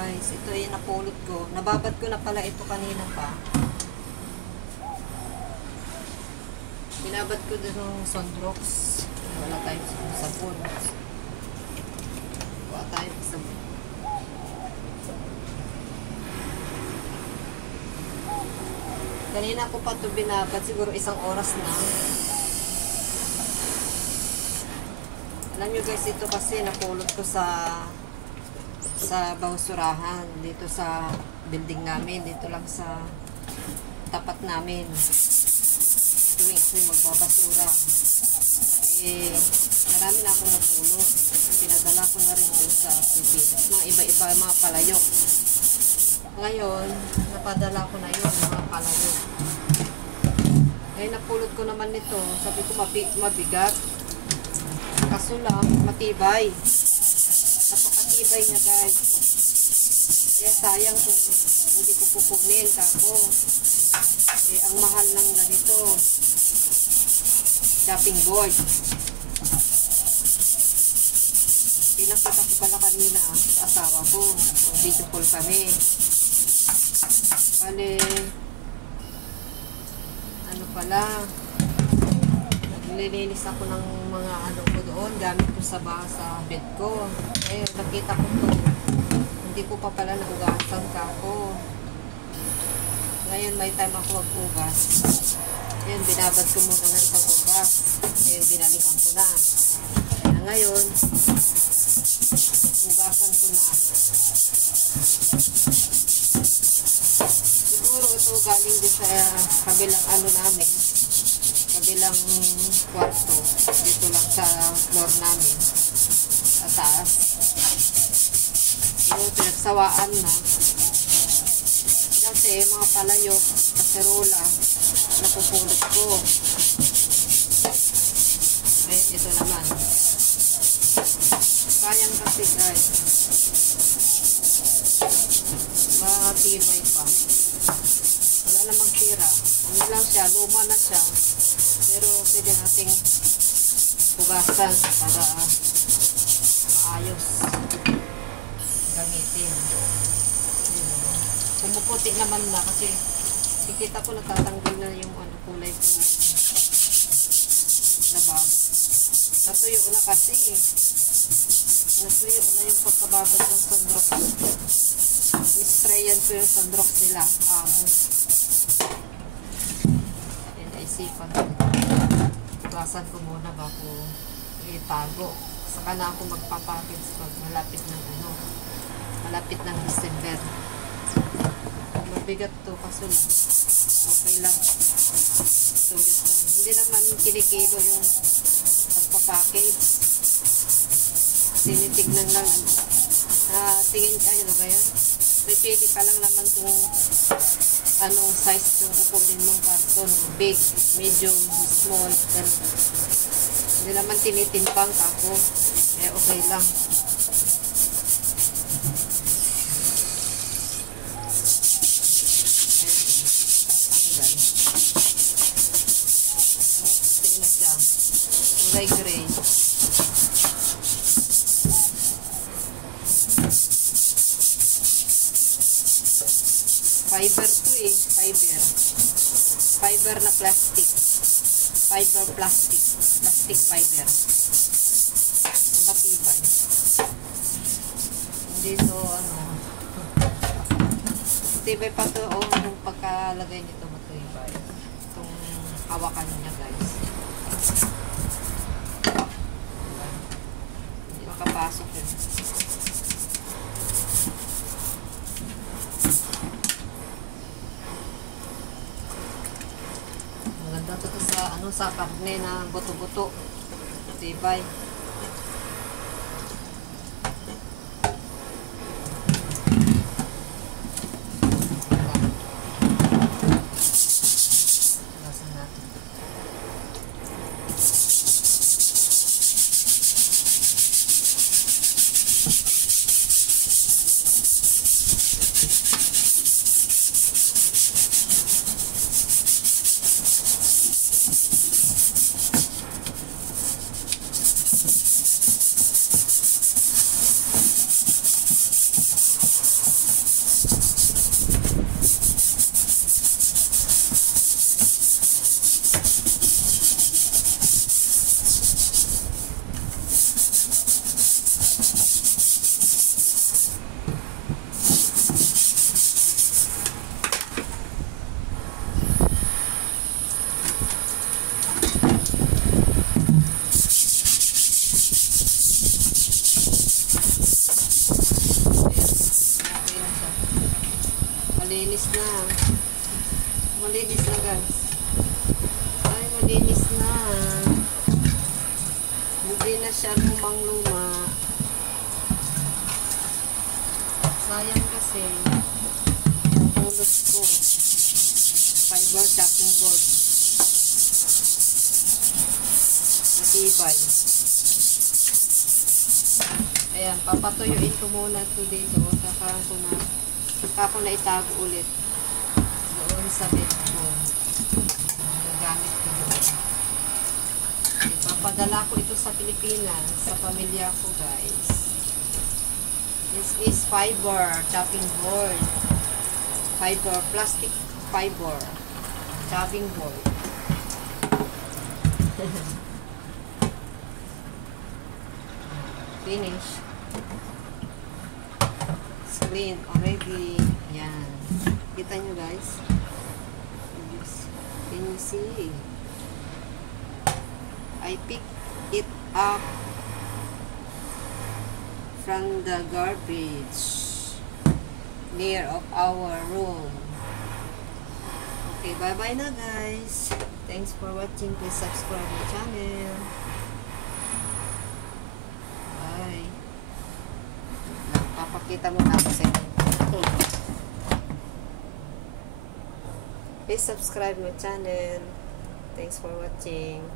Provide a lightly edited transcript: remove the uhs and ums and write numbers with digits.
guys. Ito yung napulot ko. Nababad ko na pala ito kanina pa. Binabad ko din ng Sondrox. Wala tayong sabon. Wala tayong sabon. Kanina ko pa ito binabad. Siguro 1 oras na. Alam nyo guys, ito kasi napulot ko sa basurahan dito sa building namin, dito lang sa tapat namin. Tuwing ako'y magbabasura, marami na akong napulot. Pinadala ko na rin doon sa Pilipinas, mga iba-iba, mga palayok. Ngayon napadala ko na yun, mga palayok. Ngayon napulot ko naman nito, sabi ko mabigat, kaso lang matibay. Napakatibay niya guys. Kaya sayang kung hindi ko kukunin kako. Ang mahal ng ganito. Chopping board. Pinakita ko pala kanina sa asawa ko. Video call kami. Bale, ano pala, naglilinis ako ng mga ano ko doon, gamit ko sa bed ko. Ngayon, nakita ko to. Hindi ko pa pala naugasan kako. Ngayon, may time ako mag-ugas. Ngayon, binabad ko muna ng 1 oras. Ngayon, binalikan ko na. Ngayon, ugasan ko na. Siguro ito galing din sa kabilang ano namin. Kabilang kwarto. Dito lang sa floor namin. Sa taas. So, pinagsawaan na. Kasi mga palayok, kaserola, napupulot ko. Okay, ito naman. Sayang kasi guys. Matibay pa. Wala namang tira. Ano lang siya, luma na siya. Pero pwede nating hugasan para maayos gamitin. Pumuputi naman na kasi nakikita ko natatanggal na yung ano, kulay na bag. Natuyo na kasi. Natuyo na yung pagkababad ng Sondrox. Nisprayan ko yung Sondrox nila. Inaisipan ko. Iwasan ko muna bago itago. Saka na ako magpapackage pag malapit ng ano. Malapit ng December. Mabigat to kaso lang. Okay lang. Sulit lang. Hindi naman kinikilo yung pagpapackage. Tinitignan lang. Tingin ano ba yan? Pipili ka lang naman kung anong size yung kukunin mong karton. Big, medium, small. Hindi naman tinitimpang ako. Okay lang. Kulay gray. Fiber to fiber. Fiber na plastic. Fiber plastic. Plastic fiber. Matibay. Hindi to ano. Matibay pa to yung pagkalagay nito matibay. Itong hawakan niya guys. Hindi makapasok yun. Maganda to sa ano, sa karne na buto-buto. Matibay. malinis na. Malinis na guys. Ay, malinis na. Hindi na siya lumang-luma. Sayang kasi. Pulot ko. Fiber chopping board. Matibay. Ayan, papatuyuin ko muna ito dito. Saka ko na itago ulit. Doon sa bed ko. Gagamit ko doon. Ipapadala ko ito sa Pilipinas, sa pamilya ko guys. This is fiber chopping board. Fiber, plastic fiber chopping board. Finish. It's clean already. Yan. Kita nyo guys? Can you see? I picked it up from the garbage near of our room. Okay, bye-bye na guys. Thanks for watching. Please subscribe my channel. Bye. Papakita mo na ako sa inyo. Please subscribe my channel. Thanks for watching.